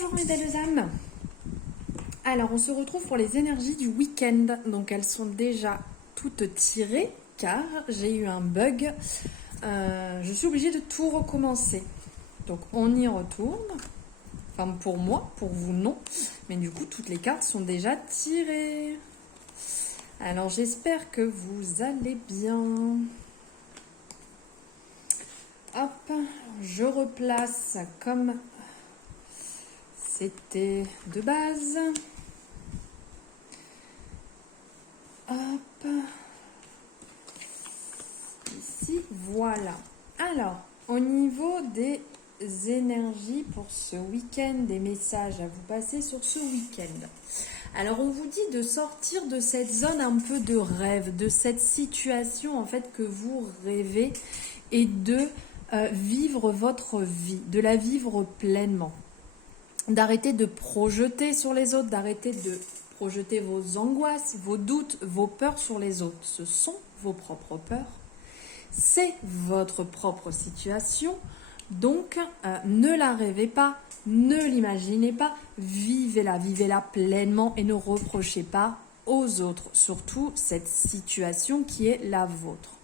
Bonjour mes belles âmes. Alors on se retrouve pour les énergies du week-end. Donc elles sont déjà toutes tirées car j'ai eu un bug. Je suis obligée de tout recommencer. Donc on y retourne. Enfin pour moi, pour vous non. Mais du coup toutes les cartes sont déjà tirées. Alors j'espère que vous allez bien. Hop, je replace comme c'était de base. Hop. Ici, voilà. Alors, au niveau des énergies pour ce week-end, des messages à vous passer sur ce week-end. Alors, on vous dit de sortir de cette zone un peu de rêve, de cette situation en fait que vous rêvez et de vivre votre vie, de la vivre pleinement. D'arrêter de projeter sur les autres, d'arrêter de projeter vos angoisses, vos doutes, vos peurs sur les autres. Ce sont vos propres peurs. C'est votre propre situation. Donc, ne la rêvez pas, ne l'imaginez pas, vivez-la pleinement et ne reprochez pas aux autres, surtout cette situation qui est la vôtre.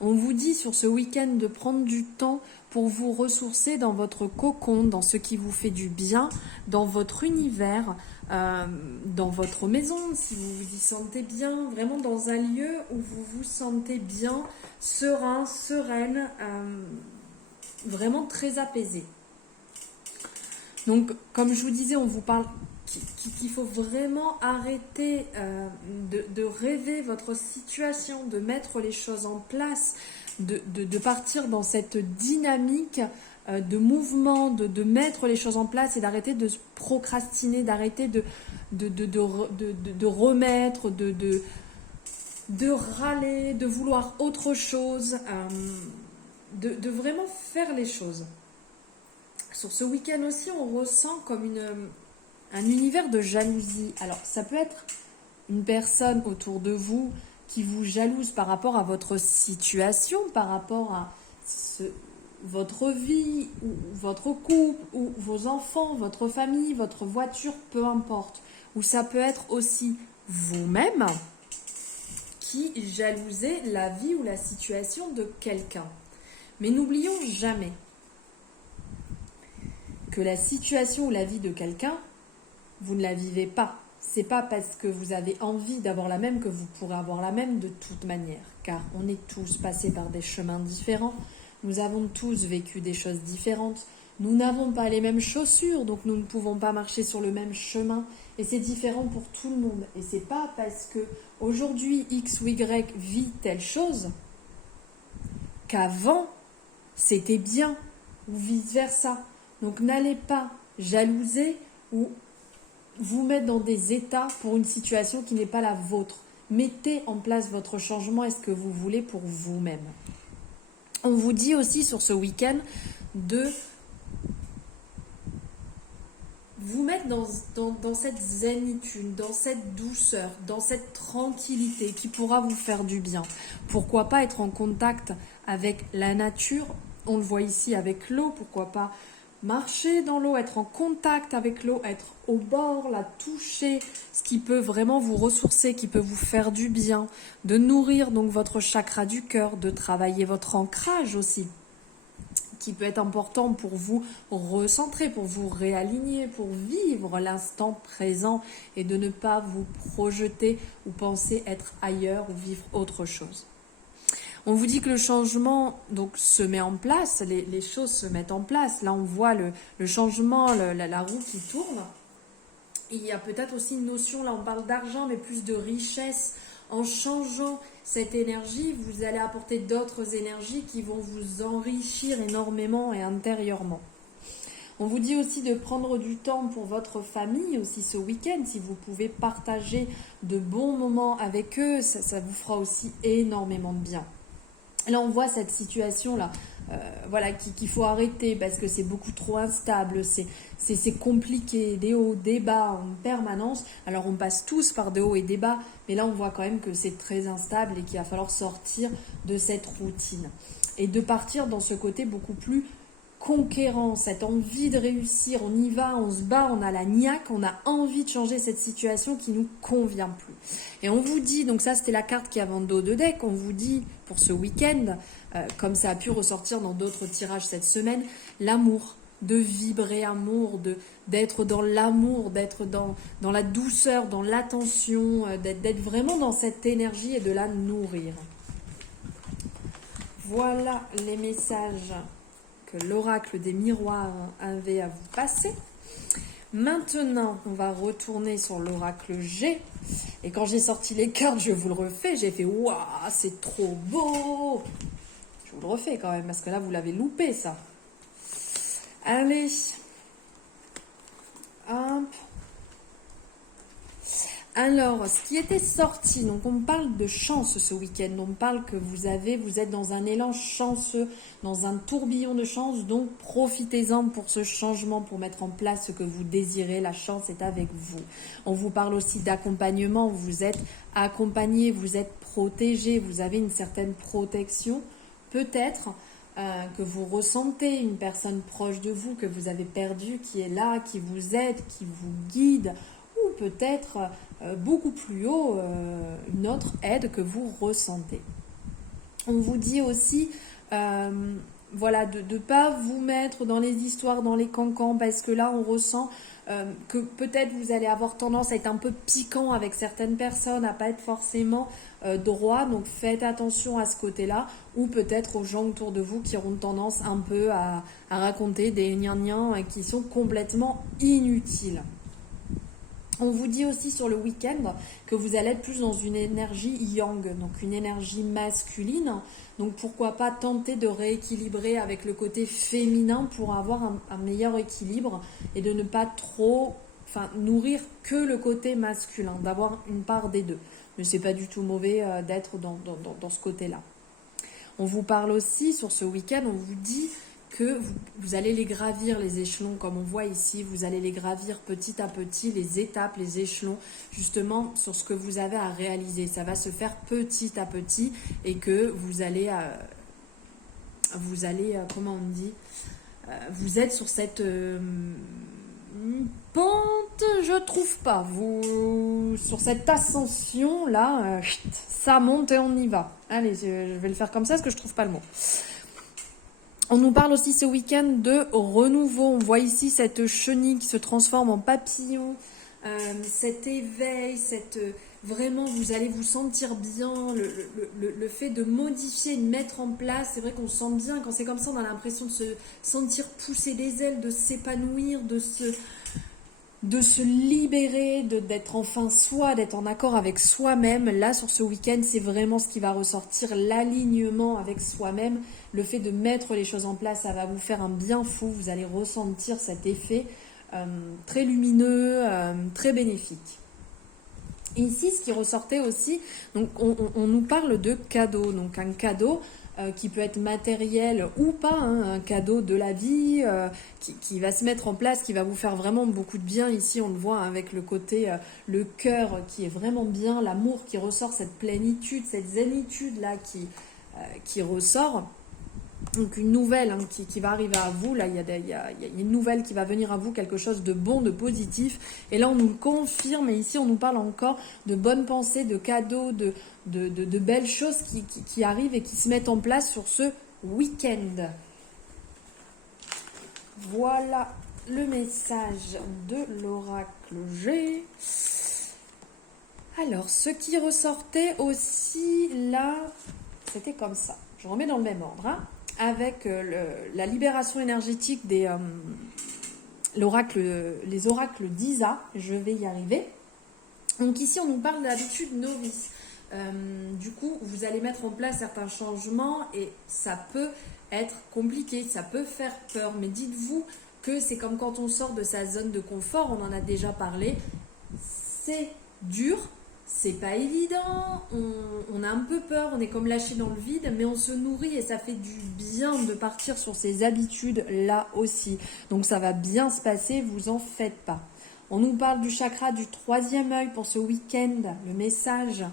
On vous dit sur ce week-end de prendre du temps pour vous ressourcer dans votre cocon, dans ce qui vous fait du bien, dans votre univers, dans votre maison, si vous vous y sentez bien, vraiment dans un lieu où vous vous sentez bien, serein, sereine, vraiment très apaisé. Donc, comme je vous disais, on vous parle qu'il faut vraiment arrêter de rêver votre situation, de mettre les choses en place, de partir dans cette dynamique de mouvement, de mettre les choses en place et d'arrêter de procrastiner, d'arrêter de remettre, de râler, de vouloir autre chose, de vraiment faire les choses. Sur ce week-end aussi, on ressent comme un univers de jalousie. Alors, ça peut être une personne autour de vous qui vous jalouse par rapport à votre situation, par rapport à votre vie, ou votre couple, ou vos enfants, votre famille, votre voiture, peu importe. Ou ça peut être aussi vous-même qui jalousez la vie ou la situation de quelqu'un. Mais n'oublions jamais que la situation ou la vie de quelqu'un, vous ne la vivez pas. C'est pas parce que vous avez envie d'avoir la même que vous pourrez avoir la même de toute manière. Car on est tous passés par des chemins différents. Nous avons tous vécu des choses différentes. Nous n'avons pas les mêmes chaussures, donc nous ne pouvons pas marcher sur le même chemin. Et c'est différent pour tout le monde. Et c'est pas parce que aujourd'hui X ou Y vit telle chose qu'avant c'était bien ou vice versa. Donc n'allez pas jalouser ou vous mettre dans des états pour une situation qui n'est pas la vôtre. Mettez en place votre changement et ce que vous voulez pour vous-même. On vous dit aussi sur ce week-end de vous mettre dans cette zénitude, dans cette douceur, dans cette tranquillité qui pourra vous faire du bien. Pourquoi pas être en contact avec la nature? On le voit ici avec l'eau, pourquoi pas marcher dans l'eau, être en contact avec l'eau, être au bord, la toucher, ce qui peut vraiment vous ressourcer, qui peut vous faire du bien, de nourrir donc votre chakra du cœur, de travailler votre ancrage aussi, qui peut être important pour vous recentrer, pour vous réaligner, pour vivre l'instant présent et de ne pas vous projeter ou penser être ailleurs ou vivre autre chose. On vous dit que le changement donc se met en place, les choses se mettent en place. Là, on voit le changement, la roue qui tourne. Et il y a peut-être aussi une notion, là on parle d'argent, mais plus de richesse. En changeant cette énergie, vous allez apporter d'autres énergies qui vont vous enrichir énormément et intérieurement. On vous dit aussi de prendre du temps pour votre famille aussi ce week-end. Si vous pouvez partager de bons moments avec eux, ça vous fera aussi énormément de bien. Là, on voit cette situation-là, qu'il faut arrêter parce que c'est beaucoup trop instable, c'est compliqué, des hauts, des bas en permanence. Alors, on passe tous par des hauts et des bas, mais là, on voit quand même que c'est très instable et qu'il va falloir sortir de cette routine et de partir dans ce côté beaucoup plus conquérant, cette envie de réussir, on y va, on se bat, on a la niaque, on a envie de changer cette situation qui nous convient plus. Et on vous dit, donc ça c'était la carte qui est avant le dos de deck, on vous dit pour ce week-end, comme ça a pu ressortir dans d'autres tirages cette semaine, l'amour, de vibrer amour, d'être dans l'amour, d'être dans la douceur, dans l'attention, d'être vraiment dans cette énergie et de la nourrir. Voilà les messages que l'oracle des miroirs avait à vous passer. Maintenant, on va retourner sur l'oracle G. Et quand j'ai sorti les cartes, je vous le refais, j'ai fait « Waouh, c'est trop beau !» Je vous le refais quand même, parce que là, vous l'avez loupé, ça. Allez. Hop. Alors, ce qui était sorti, donc on parle de chance ce week-end, on parle que vous êtes dans un élan chanceux, dans un tourbillon de chance, donc profitez-en pour ce changement, pour mettre en place ce que vous désirez, la chance est avec vous. On vous parle aussi d'accompagnement, vous êtes accompagné, vous êtes protégé, vous avez une certaine protection, peut-être que vous ressentez une personne proche de vous, que vous avez perdue, qui est là, qui vous aide, qui vous guide, ou peut-être beaucoup plus haut, une autre aide que vous ressentez. On vous dit aussi voilà, de ne pas vous mettre dans les histoires, dans les cancans, parce que là on ressent que peut-être vous allez avoir tendance à être un peu piquant avec certaines personnes, à pas être forcément droit, donc faites attention à ce côté-là, ou peut-être aux gens autour de vous qui auront tendance un peu à raconter des gnan-gnan qui sont complètement inutiles. On vous dit aussi sur le week-end que vous allez être plus dans une énergie yang, donc une énergie masculine. Donc pourquoi pas tenter de rééquilibrer avec le côté féminin pour avoir un meilleur équilibre et de ne pas trop nourrir que le côté masculin, d'avoir une part des deux. Mais c'est pas du tout mauvais d'être dans ce côté-là. On vous parle aussi sur ce week-end, on vous dit que vous allez les gravir, les échelons, comme on voit ici, vous allez les gravir petit à petit, les étapes, les échelons, justement sur ce que vous avez à réaliser. Ça va se faire petit à petit et que vous allez comment on dit, vous êtes sur cette pente, je trouve pas, vous sur cette ascension là, ça monte et on y va. Allez, je vais le faire comme ça parce que je trouve pas le mot. On nous parle aussi ce week-end de renouveau. On voit ici cette chenille qui se transforme en papillon, cet éveil, vraiment vous allez vous sentir bien, le fait de modifier, de mettre en place. C'est vrai qu'on se sent bien quand c'est comme ça, on a l'impression de se sentir pousser des ailes, de s'épanouir, de se libérer, d'être enfin soi, d'être en accord avec soi-même. Là, sur ce week-end, c'est vraiment ce qui va ressortir, l'alignement avec soi-même. Le fait de mettre les choses en place, ça va vous faire un bien fou. Vous allez ressentir cet effet très lumineux, très bénéfique. Et ici, ce qui ressortait aussi, donc on nous parle de cadeau. Donc un cadeau qui peut être matériel ou pas, un cadeau de la vie qui va se mettre en place, qui va vous faire vraiment beaucoup de bien. Ici, on le voit avec le côté, le cœur qui est vraiment bien, l'amour qui ressort, cette plénitude, cette zénitude-là qui ressort. Donc une nouvelle qui va arriver à vous, là il y a une nouvelle qui va venir à vous, quelque chose de bon, de positif, et là on nous le confirme, et ici on nous parle encore de bonnes pensées, de cadeaux, de belles choses qui arrivent et qui se mettent en place sur ce week-end. Voilà le message de l'oracle G. Alors ce qui ressortait aussi là, c'était comme ça, je remets dans le même ordre, avec la libération énergétique les oracles d'Isa, je vais y arriver. Donc ici, on nous parle de l'habitude novice. Du coup, vous allez mettre en place certains changements et ça peut être compliqué, ça peut faire peur. Mais dites-vous que c'est comme quand on sort de sa zone de confort, on en a déjà parlé. C'est dur. C'est pas évident, on a un peu peur, on est comme lâché dans le vide, mais on se nourrit et ça fait du bien de partir sur ces habitudes là aussi. Donc ça va bien se passer, vous en faites pas. On nous parle du chakra du troisième œil pour ce week-end, le message.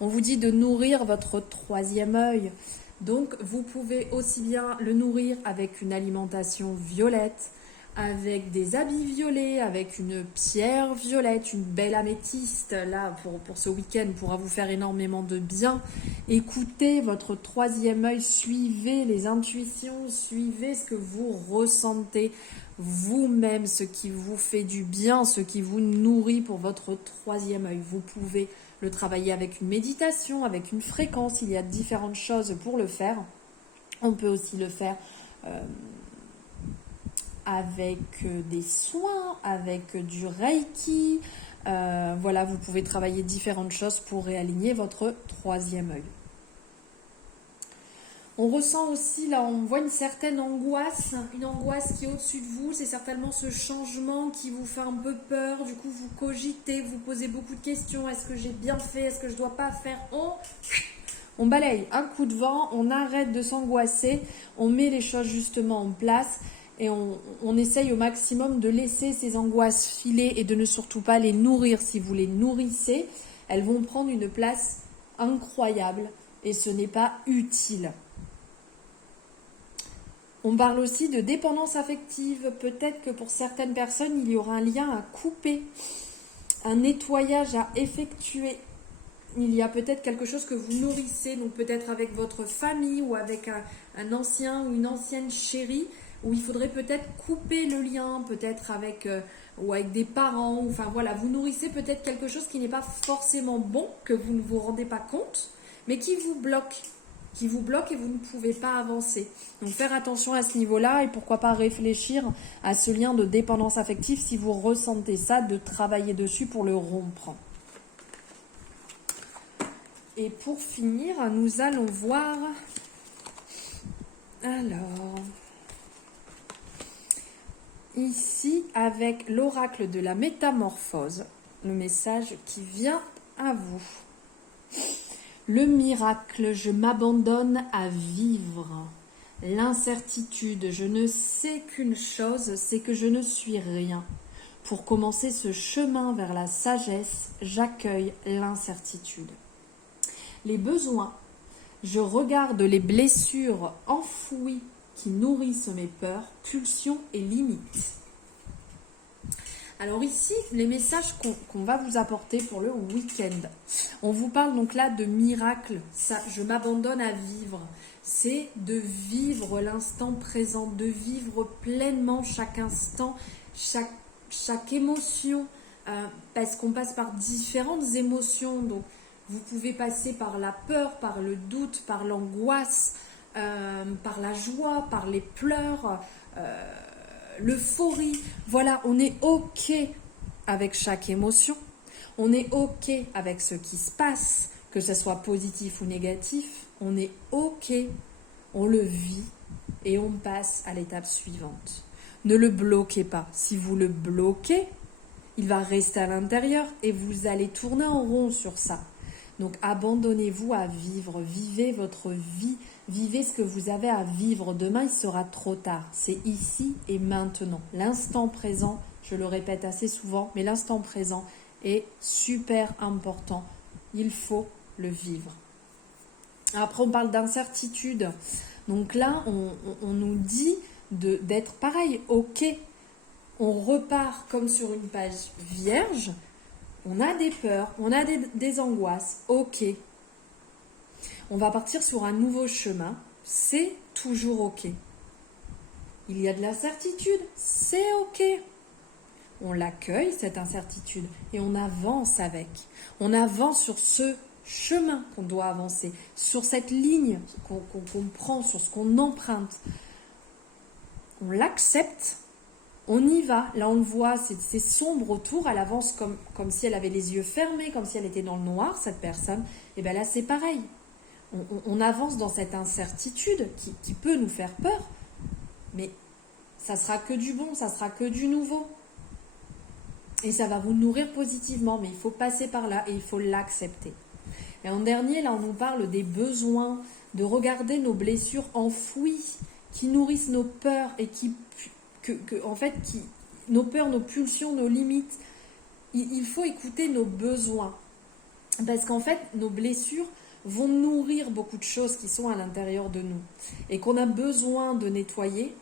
On vous dit de nourrir votre troisième œil. Donc, vous pouvez aussi bien le nourrir avec une alimentation violette, avec des habits violets, avec une pierre violette, une belle améthyste. Là, pour ce week-end, pourra vous faire énormément de bien. Écoutez votre troisième œil, suivez les intuitions, suivez ce que vous ressentez vous-même, ce qui vous fait du bien, ce qui vous nourrit pour votre troisième œil. Vous pouvez le travailler avec une méditation, avec une fréquence. Il y a différentes choses pour le faire. On peut aussi le faire avec des soins, avec du Reiki. Voilà, vous pouvez travailler différentes choses pour réaligner votre troisième œil. On ressent aussi, là, on voit une certaine angoisse qui est au-dessus de vous. C'est certainement ce changement qui vous fait un peu peur. Du coup, vous cogitez, vous posez beaucoup de questions. Est-ce que j'ai bien fait? Est-ce que je ne dois pas faire? On balaye un coup de vent, on arrête de s'angoisser, on met les choses justement en place et on essaye au maximum de laisser ces angoisses filer et de ne surtout pas les nourrir. Si vous les nourrissez, elles vont prendre une place incroyable et ce n'est pas utile. On parle aussi de dépendance affective. Peut-être que pour certaines personnes, il y aura un lien à couper, un nettoyage à effectuer. Il y a peut-être quelque chose que vous nourrissez, donc peut-être avec votre famille ou avec un ancien ou une ancienne chérie, où il faudrait peut-être couper le lien, peut-être avec, ou avec des parents. Enfin voilà, vous nourrissez peut-être quelque chose qui n'est pas forcément bon, que vous ne vous rendez pas compte, mais qui vous bloque et vous ne pouvez pas avancer. Donc faire attention à ce niveau-là et pourquoi pas réfléchir à ce lien de dépendance affective si vous ressentez ça, de travailler dessus pour le rompre. Et pour finir, nous allons voir, alors, ici avec l'oracle de la métamorphose, le message qui vient à vous. Le miracle, je m'abandonne à vivre. L'incertitude, je ne sais qu'une chose, c'est que je ne suis rien. Pour commencer ce chemin vers la sagesse, j'accueille l'incertitude. Les besoins, je regarde les blessures enfouies qui nourrissent mes peurs, pulsions et limites. Alors ici, les messages qu'on va vous apporter pour le week-end. On vous parle donc là de miracle. Ça, je m'abandonne à vivre. C'est de vivre l'instant présent, de vivre pleinement chaque instant, chaque émotion, parce qu'on passe par différentes émotions. Donc, vous pouvez passer par la peur, par le doute, par l'angoisse, par la joie, par les pleurs, l'euphorie. Voilà, on est OK avec chaque émotion. On est OK avec ce qui se passe, que ce soit positif ou négatif. On est OK, on le vit et on passe à l'étape suivante. Ne le bloquez pas. Si vous le bloquez, il va rester à l'intérieur et vous allez tourner en rond sur ça. Donc abandonnez-vous à vivre, vivez votre vie, vivez ce que vous avez à vivre. Demain, il sera trop tard. C'est ici et maintenant. L'instant présent, je le répète assez souvent, mais l'instant présent est super important. Il faut le vivre. Après, on parle d'incertitude. Donc là, on nous dit d'être pareil, OK. On repart comme sur une page vierge. On a des peurs, on a des angoisses, OK. On va partir sur un nouveau chemin, c'est toujours OK. Il y a de l'incertitude, c'est OK. On l'accueille, cette incertitude, et on avance avec. On avance sur ce chemin qu'on doit avancer, sur cette ligne qu'on prend, sur ce qu'on emprunte. On l'accepte. On y va, là on le voit, c'est sombre autour, elle avance comme si elle avait les yeux fermés, comme si elle était dans le noir, cette personne. Et bien là c'est pareil, on avance dans cette incertitude qui peut nous faire peur, mais ça sera que du bon, ça sera que du nouveau. Et ça va vous nourrir positivement, mais il faut passer par là et il faut l'accepter. Et en dernier, là on nous parle des besoins, de regarder nos blessures enfouies, qui nourrissent nos peurs et nos peurs, nos pulsions, nos limites, il faut écouter nos besoins. Parce qu'en fait, nos blessures vont nourrir beaucoup de choses qui sont à l'intérieur de nous et qu'on a besoin de nettoyer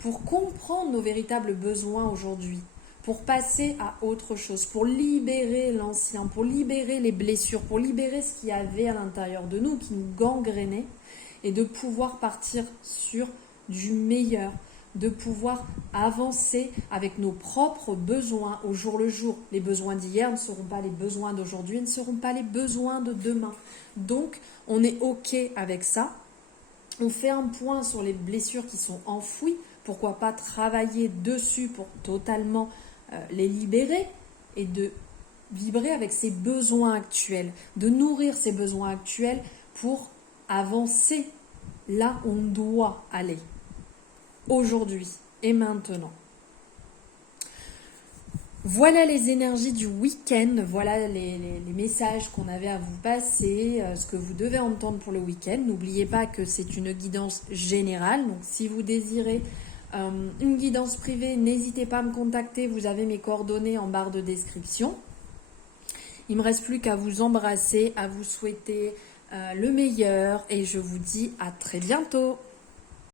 pour comprendre nos véritables besoins aujourd'hui, pour passer à autre chose, pour libérer l'ancien, pour libérer les blessures, pour libérer ce qu'il y avait à l'intérieur de nous qui nous gangrénait et de pouvoir partir sur du meilleur, de pouvoir avancer avec nos propres besoins au jour le jour. Les besoins d'hier ne seront pas les besoins d'aujourd'hui, ne seront pas les besoins de demain. Donc, on est OK avec ça. On fait un point sur les blessures qui sont enfouies. Pourquoi pas travailler dessus pour totalement les libérer et de vibrer avec ses besoins actuels, de nourrir ses besoins actuels pour avancer là où on doit aller, aujourd'hui et maintenant. Voilà les énergies du week-end, voilà les messages qu'on avait à vous passer, ce que vous devez entendre pour le week-end. N'oubliez pas que c'est une guidance générale, donc si vous désirez une guidance privée, n'hésitez pas à me contacter, vous avez mes coordonnées en barre de description. Il ne me reste plus qu'à vous embrasser, à vous souhaiter le meilleur et je vous dis à très bientôt.